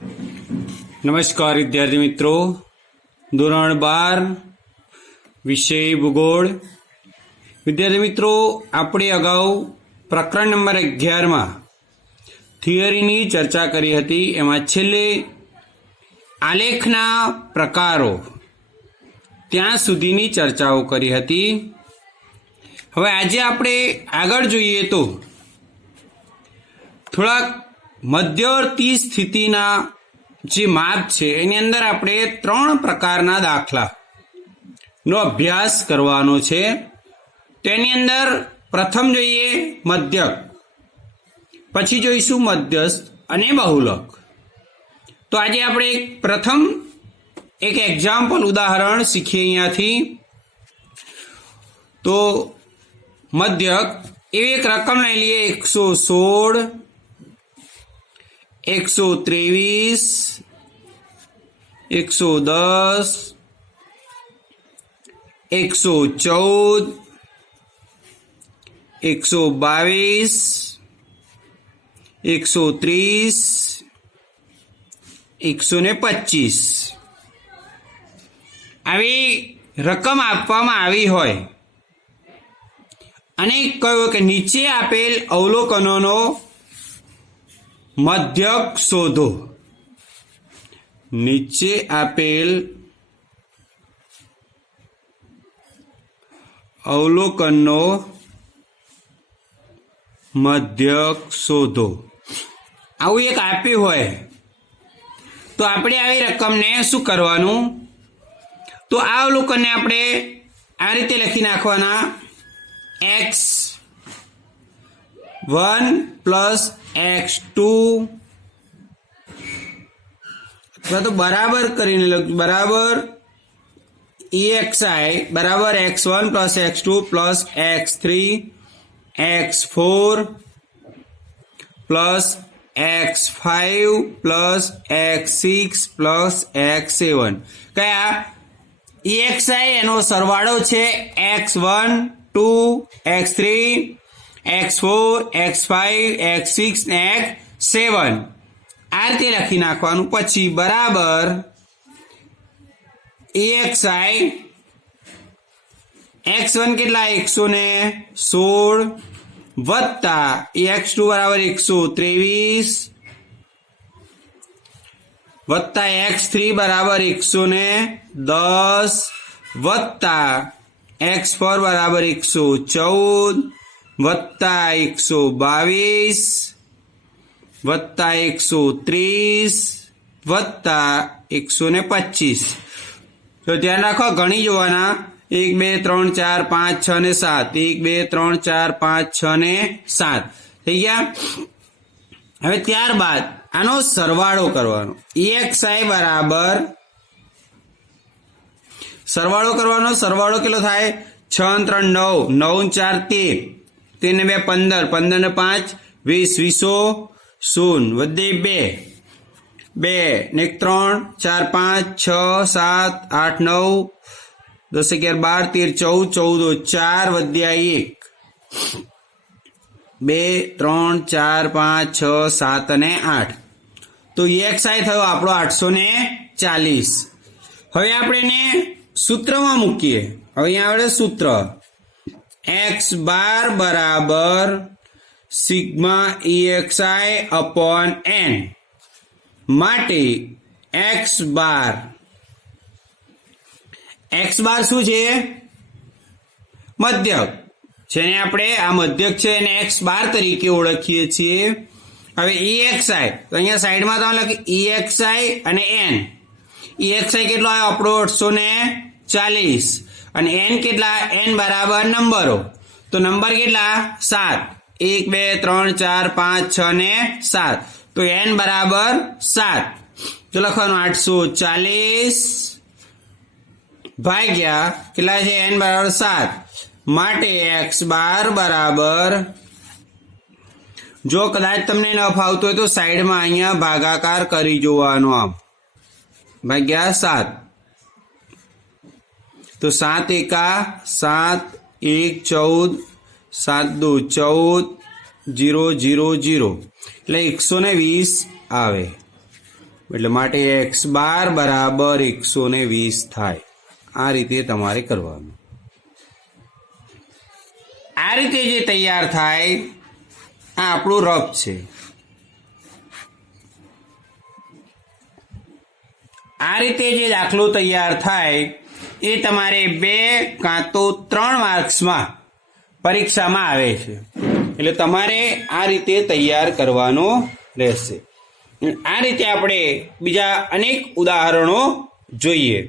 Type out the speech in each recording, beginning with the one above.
નમસ્કાર વિદ્યાર્થી મિત્રો, ધોરણ 12 વિષય ભૂગોળ. વિદ્યાર્થી મિત્રો, આપણે અગાઉ પ્રકરણ નંબર 11માં થિયરીની ચર્ચા કરી હતી. એમાં છેલ્લે આલેખના પ્રકારો ત્યાં સુધીની ચર્ચાઓ કરી હતી. હવે આજે આપણે આગળ જોઈએ તો થોડાક મધ્યવર્તી સ્થિતિના જે માપ છે એની અંદર આપણે 3 પ્રકારના દાખલાનો અભ્યાસ કરવાનો છે. તેની અંદર પ્રથમ જોઈએ મધ્યક, પછી જોઈશું મધ્યસ્થ અને બહુલક. તો આજે આપણે પ્રથમ એક એક્ઝામ્પલ ઉદાહરણ શીખીએ અહીંયાથી. તો મધ્યક એવી એક રકમ લઈ લઈએ 116, 123, 110, 114, 122, 130, 125 આવી રકમ આપવામાં આવી હોય અને કહ્યું કે નીચે આપેલ અવલોકનોનો મધ્યક શોધો. નીચે આપેલ અવલોકનનો મધ્યક શોધો. આવું એક આપ્યું હોય તો આપણે આવી રકમને શું કરવાનું? તો આ અવલોકનને આપણે આ રીતે લખી નાખવાના, x1 પ્લસ x2 અથવા તો બરાબર કરીને લખજો, બરાબર EXI બરાબર x1 plus x2 plus x3 x4 plus x5 plus x6 plus x7. કયા? EXI એનો સરવાળો છે x1 2 x3 x4 x5 x6 ને x7. આ રીતે લખી નાખવાનું. પછી બરાબર EXI x1 કેટલા? 116 વત્તા x2 બરાબર 123 વત્તા x3 બરાબર 110 વત્તા x4 બરાબર 114 વત્તા 122 વત્તા 130 વત્તા 125. તો ધ્યાન રાખો, ગણી જોવાના. 1 2 3 4 5 6 ને 7, 1 2 3 4 5 6 ને 7 થઈ ગયા. હવે ત્યારબાદ આનો સરવાળો કરવાનો. EXI બરાબર સરવાળો કરવાનો. સરવાળો કેટલો થાય? 6 3 9, 9 4 13, 13 2 15, 15 ને 5 20, 20 0 વધે 2 ને 3 4 5 6 7 8 9 10 11 12 13 14, 14 વધ્યા 1 2 3 4 5 6 7 અને 8. તો EXI થયો આપણો 840. હવે આપણે એને સૂત્રમાં મૂકીએ. હવે અહીંયા આવે સૂત્ર, x બાર બરાબર સિગ્મા EXI અપોન n. માટે x બાર શું છે? મધ્યક. જેને આપણે આ મધ્યક છે એને x બાર તરીકે ઓળખીએ છીએ. હવે EXI તો અહીંયા સાઈડમાં તમે લખી EXI અને n. EXI કેટલો આવ્યો આપણો? 840. અને n કેટલા? n બરાબર નંબરો. તો નંબર કેટલા? 7. 1 2 3 4 5 6 ને 7. તો n બરાબર 7. તો લખવાનું 840 ભાગ્યા કેટલા છે? n બરાબર 7. માટે x બાર બરાબર, જો કદાચ તમને ન ફાવતું હોય તો સાઈડમાં અહીંયા ભાગાકાર કરી જોવાનો, આમ ભાગ્યા 7. તો 7 એકા 7, 1 14, 7 2 14, 0 0 0 એટલે 120 આવે. એટલે માટે એક્સ બાર બરાબર 120 થાય. આ રીતે તમારે કરવાનું. આ રીતે જે તૈયાર થાય આ આપણું રફ છે. આ રીતે જે દાખલો તૈયાર થાય એ તમારે 2 કાં તો 3 માર્ક્સમાં પરીક્ષામાં આવે છે. એટલે તમારે આ રીતે તૈયાર કરવાનો રહેશે. આ રીતે આપણે બીજા અનેક ઉદાહરણો જોઈએ.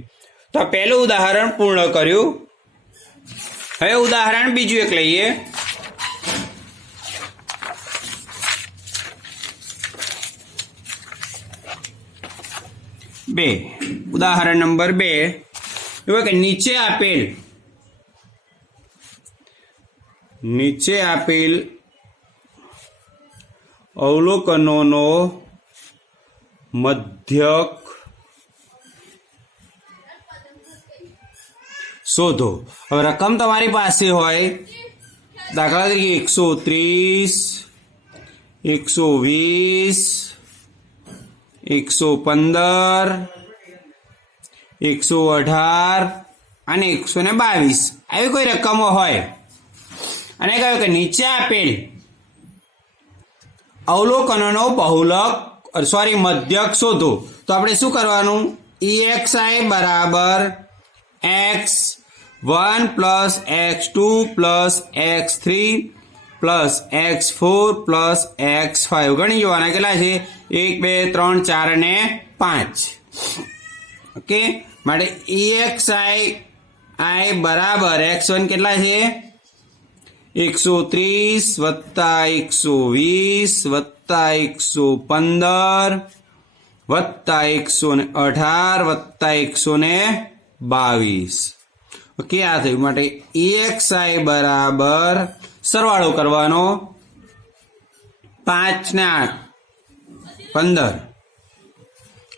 તો આ પહેલું ઉદાહરણ પૂર્ણ કર્યું. હવે ઉદાહરણ બીજું એક લઈએ. ઉદાહરણ નંબર 2 એવું કે નીચે આપેલ અવલોકનોનો મધ્યક શોધો. હવે રકમ તમારી પાસે હોય, દાખલા તરીકે 130, 120, 115, 118 અને 122 આવી કોઈ રકમો હોય અને કહ્યું કે નીચે આપેલ અવલોકનોનો મધ્યક શોધો. તો આપણે શું કરવાનું? EXI બરાબર x1 plus x2 plus x3 plus x4 plus x5 ગણી જોવાના. કેટલા છે? 1 2 3 4 અને 5. ઓકે, માટે EXI બરાબર x1 કેટલા છે? 130 વત્તા 120 વત્તા 115 વત્તા 118 વત્તા 122. ઓકે, આ થયું. માટે EXI બરાબર સરવાળો કરવાનો 5 ને 8 15,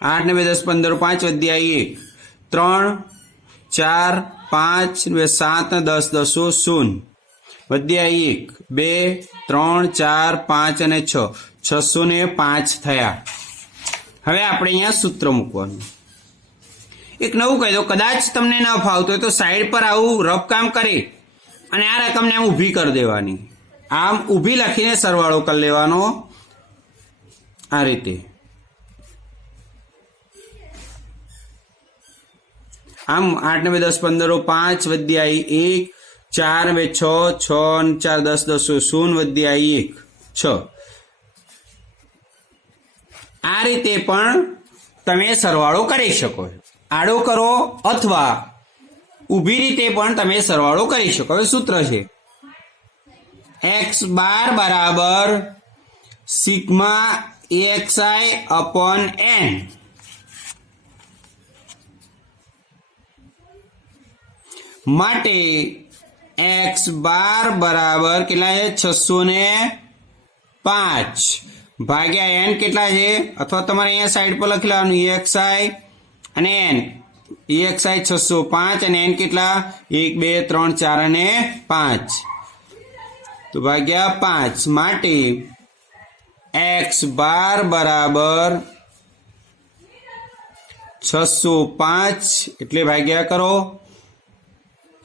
8 ને 2 10 15, 5 વધ્યા 1, 3 4 5 2 7 ને 10 10 0 વધ્યા 1 2 3 4 5 અને 6 605 થયા. હવે આપણે અહીંયા સૂત્ર મૂકવાનું. એક નવું કહી દો, કદાચ તમને ન ફાવતું હોય તો સાઈડ પર આવું રફ કામ કરી અને આ રકમને આમ ઊભી કરી દેવાની. આમ ઊભી લખીને સરવાળો કરી લેવાનો. આ રીતે આમ 8 ને 2 10 15 5 વધ્યા 1, 4 2 6 6 4 10 10 0 વધ્યા 1 6. આ રીતે પણ તમે સરવાળો કરી શકો. આડો કરો અથવા ઊભી રીતે પણ તમે સરવાળો કરી શકો. હવે સૂત્ર છે x બાર બરાબર સિગ્મા AXI અપોન n. માટે x બાર બરાબર કેટલા છે? 605 ભાગ્યા n કેટલા છે? અથવા તમારે અહીંયા સાઈડ પર લખી લેવાનું EXI અને n. EXI 605 અને n કેટલા? 1 2 3 4 અને 5. તો ભાગ્યા 5. માટે x બાર બરાબર 605 એટલે ભાગ્યા કરો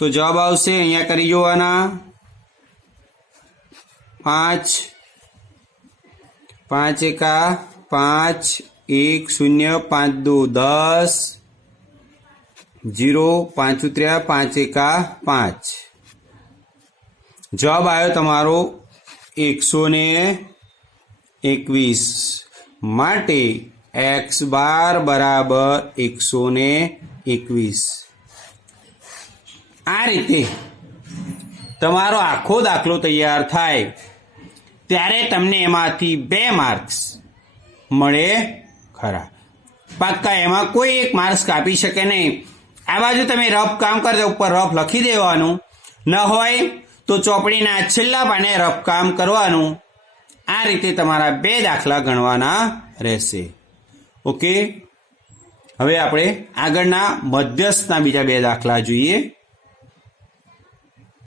તો જવાબ આવશે. અહીંયા કરી જોવાના 5 5 એકા 5 1 0 5 2 10 0 5 ઉતર્યા 5 એકા 5. જવાબ આવ્યો તમારો 121. માટે x બાર બરાબર 121. આ રીતે તમારો આખો દાખલો તૈયાર થાય ત્યારે તમને એમાંથી 2 માર્ક્સ મળે ખરા. પાક્કા એમાં કોઈ એક માર્ક્સ કાપી શકે નહીં. આ બાજુ તમે રફ કામ કરજો, ઉપર રફ લખી દેવાનું. ન હોય તો ચોપડીના છેલ્લા પાને રફ કામ કરવાનું. આ રીતે તમારા 2 દાખલા ગણવાના રહેશે. ઓકે, હવે આપણે આગળના મધ્યસ્થના બીજા 2 દાખલા જોઈએ.